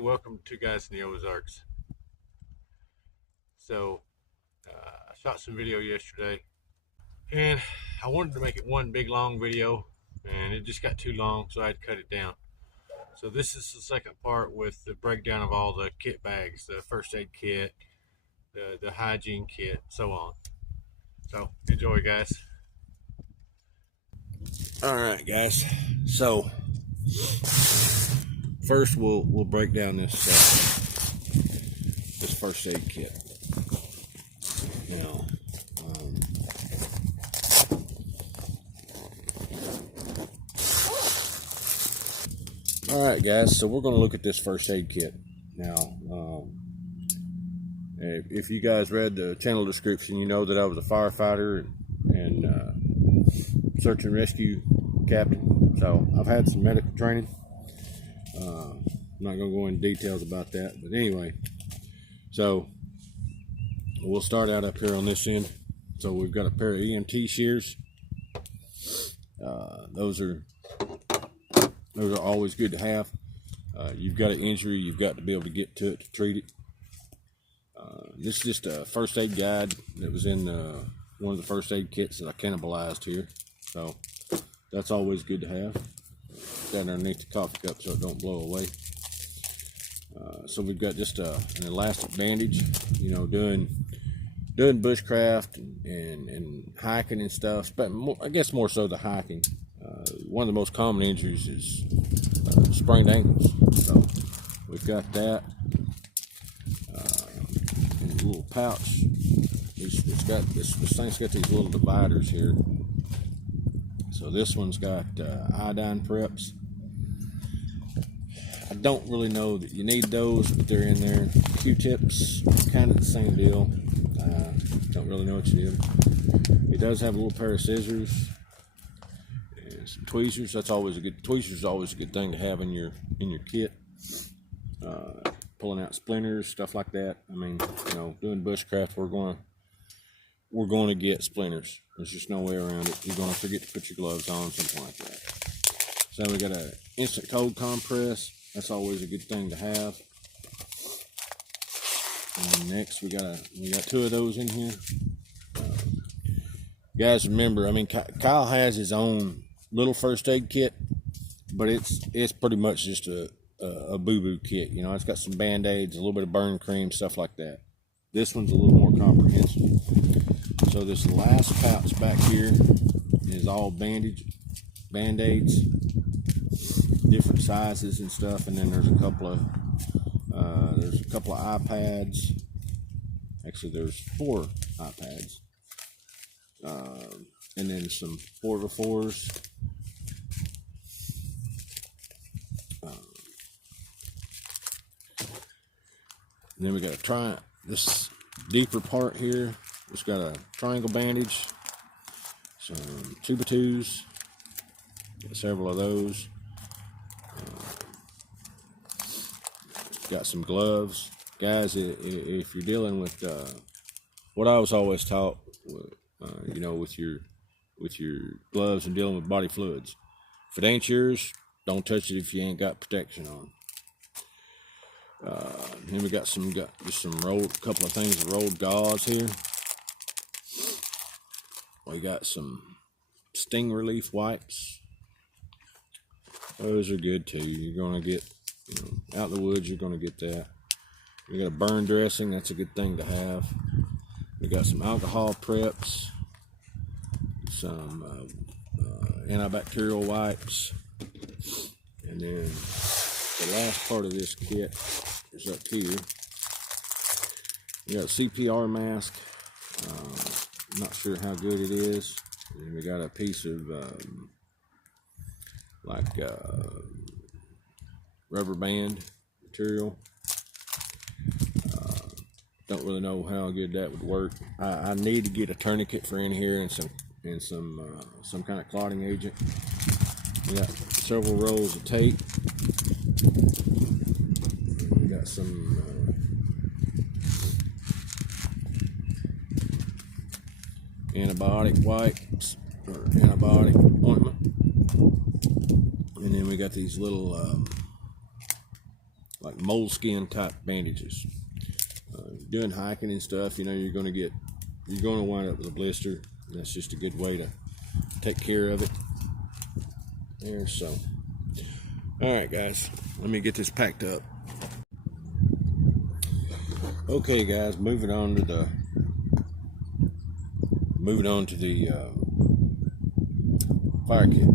Welcome to Guys in the Ozarks. So, I shot some video yesterday, and I wanted to make it one big long video, and it just got too long, so I had to cut it down. So this is the second part with the breakdown of all the kit bags, the first aid kit, the hygiene kit, so on. So, enjoy, guys. All right, guys. So first, we'll break down this first aid kit. Now, all right, guys. So we're going to look at this first aid kit now. If you guys read the channel description, you know that I was a firefighter and search and rescue captain. So I've had some medical training. I'm not going to go into details about that, but anyway, so we'll start out up here on this end. So we've got a pair of EMT shears. Those are always good to have. You've got an injury, you've got to be able to get to it to treat it. This is just a first aid guide that was in one of the first aid kits that I cannibalized here. So that's always good to have. Got it underneath the coffee cup so it don't blow away. So we've got just an elastic bandage, you know, doing bushcraft and hiking and stuff, but I guess more so the hiking. One of the most common injuries is sprained ankles. So we've got that. In a little pouch. This thing's got these little dividers here. So this one's got iodine preps. I don't really know that you need those, but they're in there. Q-tips, kind of the same deal. Don't really know what you need. It does have a little pair of scissors and some tweezers. Tweezers is always a good thing to have in your kit. Pulling out splinters, stuff like that. I mean, you know, doing bushcraft, we're going to get splinters. There's just no way around it. You're going to forget to put your gloves on, something like that. So we got an instant cold compress. That's always a good thing to have. And next we got two of those in here. Guys, remember, I mean, Kyle has his own little first aid kit, but it's pretty much just a boo-boo kit. You know, it's got some band-aids, a little bit of burn cream, stuff like that. This one's a little more comprehensive. So this last pouch back here is all band-aids, different sizes and stuff, and then there's a couple of iPads. Actually, there's 4 iPads, and then some 4x4s. And then we got this deeper part here. It's got a triangle bandage, some 2x2s, got several of those. Got some gloves. Guys, if you're dealing with what I was always taught, you know, with your gloves and dealing with body fluids, if it ain't yours, don't touch it if you ain't got protection on. Then we got just some couple of things of rolled gauze here. We got some sting relief wipes. Those are good too. You're gonna get, you know, out in the woods, you're gonna get that. We got a burn dressing. That's a good thing to have. We got some alcohol preps, some antibacterial wipes, and then the last part of this kit is up here. We got a CPR mask. Not sure how good it is. And we got a piece of rubber band material. Don't really know how good that would work. I need to get a tourniquet for in here and some kind of clotting agent. We got several rolls of tape. We got some antibiotic wipes or antibiotic ointment, and then we got these little like moleskin type bandages. Doing hiking and stuff, you know, you're going to wind up with a blister. That's just a good way to take care of it. There, so. All right, guys, let me get this packed up. Okay, guys, moving on to the fire kit.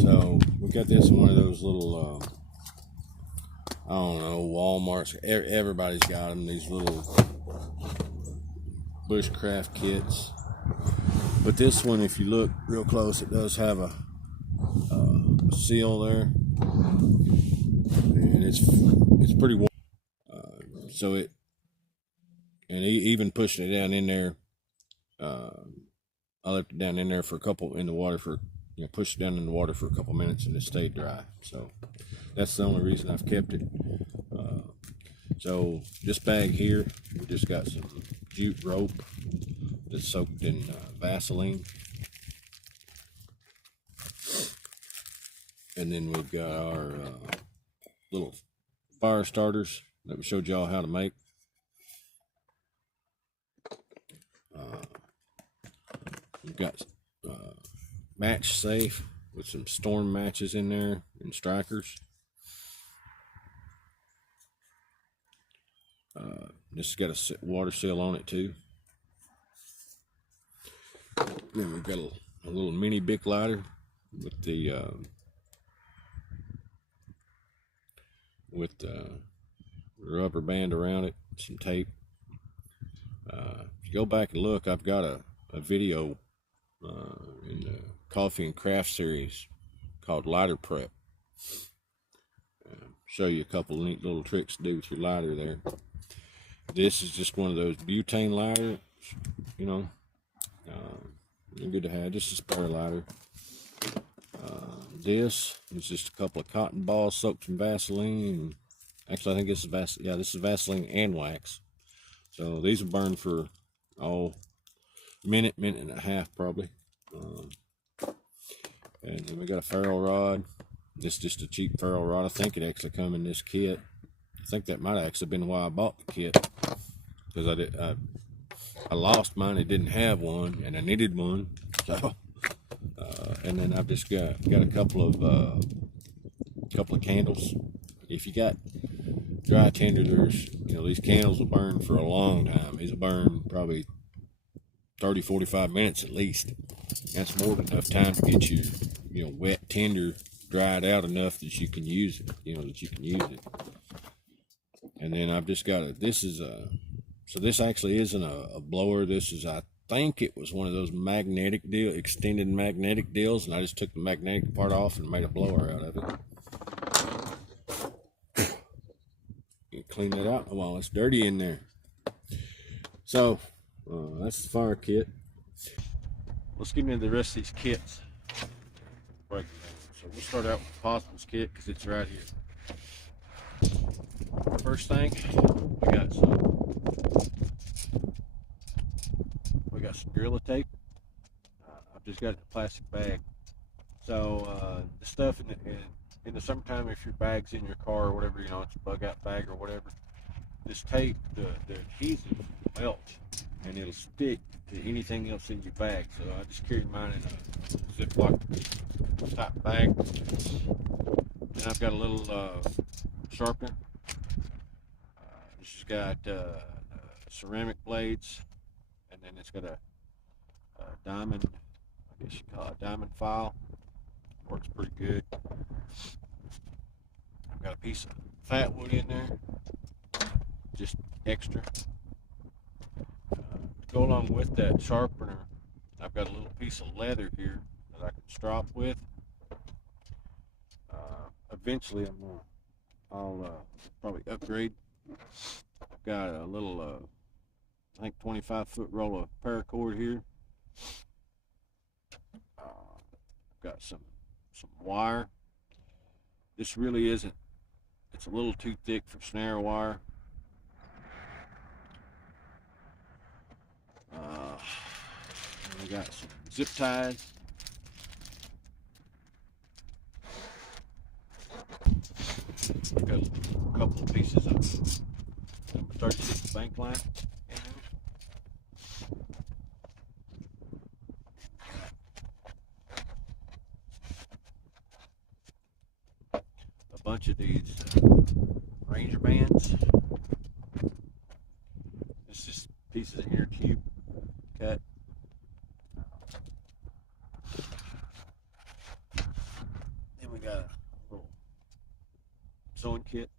So we got this in one of those little, I don't know, Walmart's. Everybody's got them. These little bushcraft kits. But this one, if you look real close, it does have a seal there, and it's pretty warm. So it, and even pushing it down in there, I left it down in there for a couple in the water for, you know, pushed it down in the water for a couple minutes and it stayed dry. So that's the only reason I've kept it. So this bag here, we just got some jute rope that's soaked in Vaseline. And then we've got our little fire starters that we showed y'all how to make. We've got match safe with some storm matches in there and strikers. This has got a water seal on it too. Then we've got a little mini Bic lighter with the rubber band around it, some tape. If you go back and look, I've got a video in the Coffee and Craft series called Lighter Prep. Show you a couple neat little tricks to do with your lighter there. This is just one of those butane lighters, you know, good to have. Just a spare lighter. This is just a couple of cotton balls soaked in Vaseline. Actually, I think this is Vaseline. Yeah, this is Vaseline and wax. So these will burn for minute and a half probably. And then we got a ferro rod. This is just a cheap ferro rod. I think it actually come in this kit. I think that might have actually been why I bought the kit, because I lost mine. It didn't have one, and I needed one. So, and then I've just got a couple of candles. If you got dry tinder, there's, you know, these candles will burn for a long time. These will burn probably 30-45 minutes at least. That's more than enough time to get your, you know, wet tinder dried out enough that you can use it. You know, that you can use it. And then I've just got so this actually isn't a blower. This is, I think it was one of those extended magnetic deals, and I just took the magnetic part off and made a blower out of it. You clean that out while it's dirty in there. So that's the fire kit. Let's get into the rest of these kits. So we'll start out with the Possibles kit because it's right here. First thing, we got some Gorilla Tape. I've just got it in a plastic bag. So the stuff in the summertime, if your bag's in your car or whatever, you know, it's a bug out bag or whatever, this tape, the adhesive melts and it'll stick to anything else in your bag. So I just carry mine in a Ziploc type bag. Then I've got a little sharpener. This has got ceramic blades, and then it's got a diamond, I guess you call it a diamond file. Works pretty good. I've got a piece of fat wood in there, just extra. To go along with that sharpener, I've got a little piece of leather here that I can strop with. Eventually I'll probably upgrade. I've got a little I think 25-foot roll of paracord here. I've got some wire. This really isn't, it's a little too thick for snare wire. We got some zip ties. Got a couple of pieces of number 36 bank line in there. A bunch of these Ranger bands. It's just pieces of inner tube cut. Then we got a little sewing kit.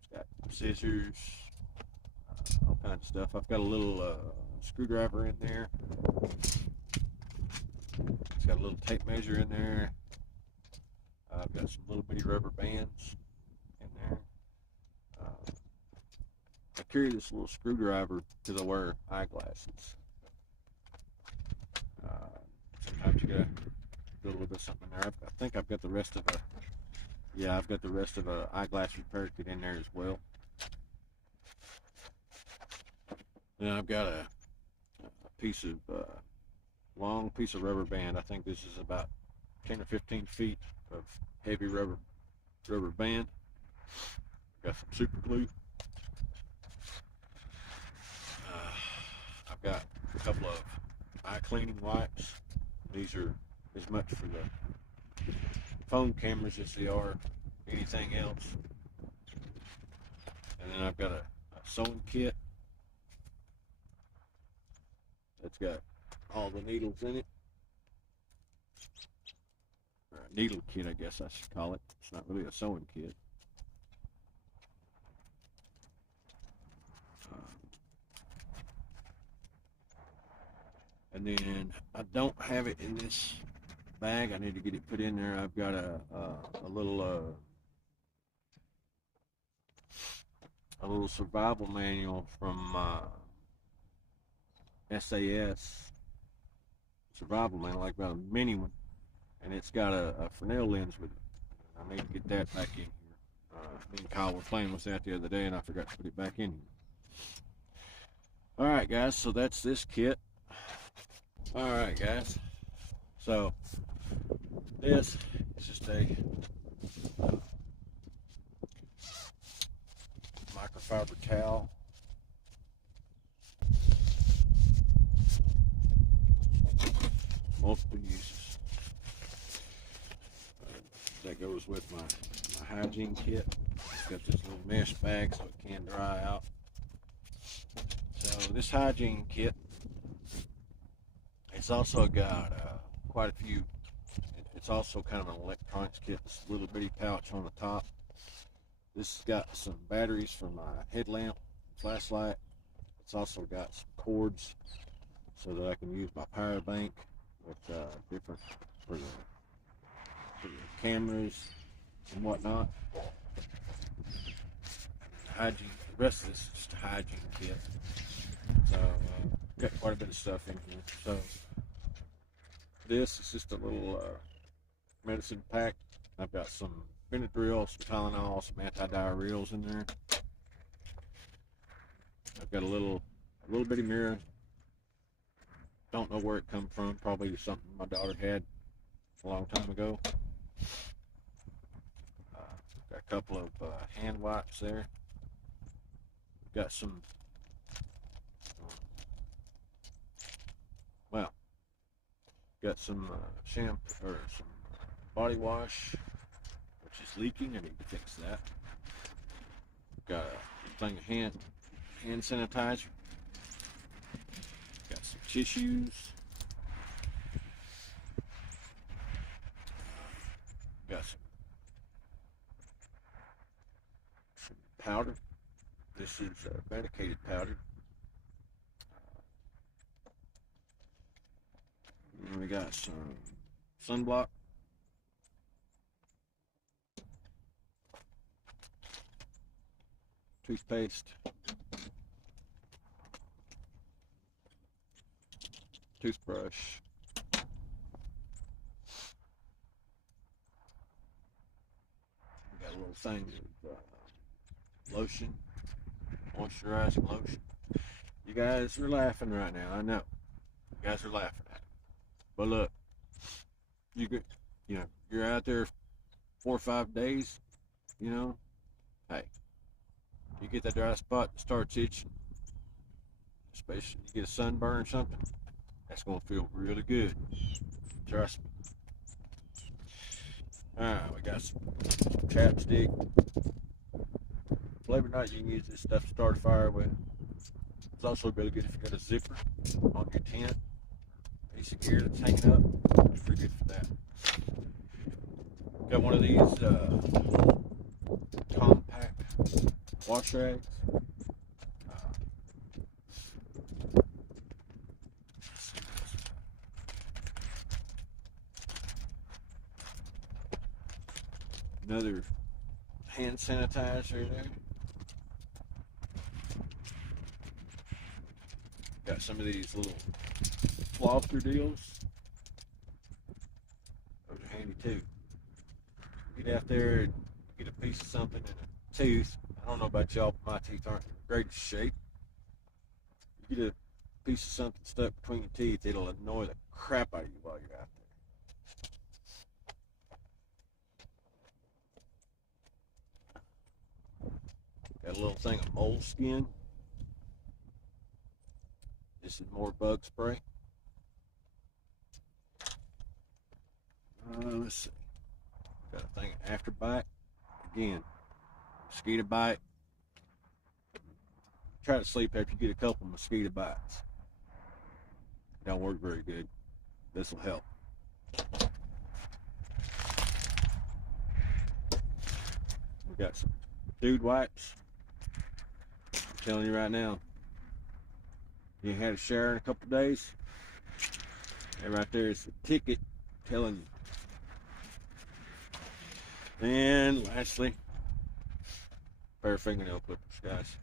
It's got scissors, all kinds of stuff. I've got a little screwdriver in there. It's got a little tape measure in there. I've got some little bitty rubber bands in there. I carry this little screwdriver because I wear eyeglasses. Sometimes you gotta do a little bit of something in there. I think I've got the rest of I've got the rest of a eyeglass repair kit in there as well. Then I've got a piece of long piece of rubber band. I think this is about 10 or 15 feet of heavy rubber band. Got some super glue. I've got a couple of eye cleaning wipes. These are as much for the phone cameras as they are anything else. And then I've got a sewing kit that's got all the needles in it. Or a needle kit, I guess I should call it. It's not really a sewing kit. And then I don't have it in this bag. I need to get it put in there. I've got a little survival manual from SAS. Survival manual, like about a mini one, and it's got a Fresnel lens with it. I need to get that back in here. Me and Kyle were playing with that the other day, and I forgot to put it back in here. All right, guys. So that's this kit. All right, guys. So this is just a microfiber towel. Multiple uses. That goes with my hygiene kit. It's got this little mesh bag so it can dry out. So this hygiene kit, it's also got quite a few. It's also kind of an electronics kit. This little bitty pouch on the top. This has got some batteries for my headlamp, flashlight. It's also got some cords so that I can use my power bank with different for the cameras and whatnot. Hygiene. The rest of this is just a hygiene kit. So got quite a bit of stuff in here. So this is just a little medicine pack. I've got some Benadryl, some Tylenol, some antidiarrheals in there. I've got a little bitty mirror. Don't know where it come from. Probably something my daughter had a long time ago. Got a couple of hand wipes there. Got some, got some shampoo or some body wash, which is leaking. I need to fix that. Got a thing of hand sanitizer. Got some tissues. Got some powder. This is medicated powder. And we got some sunblock. Toothpaste. Toothbrush. We got a little thing of lotion. Moisturizing lotion. You guys are laughing right now. I know. You guys are laughing at it. But look, you're out there 4 or 5 days, hey, you get that dry spot that starts itching, especially you get a sunburn or something, that's gonna feel really good. Trust me. Alright, we got some chapstick. Believe it or not, you can use this stuff to start a fire with. It's also really good if you got a zipper on your tent, piece of gear that's hanging up. It's pretty good for that. Got one of these compact wash rags. Another hand sanitizer there. Got some of these little flosser deals. Those are handy too. Get out there and get a piece of something in a tooth. I don't know about y'all, but my teeth aren't in the greatest shape. You get a piece of something stuck between your teeth, it'll annoy the crap out of you while you're out there. Got a little thing of mole skin. This is more bug spray. Let's see. Got a thing of afterbite. Again, mosquito bite. Try to sleep after you get a couple mosquito bites. Don't work very good. This will help. We got some dude wipes. I'm telling you right now, you ain't had a shower in a couple days. And right there is a ticket telling you. And lastly, pair of fingernail clippers, guys.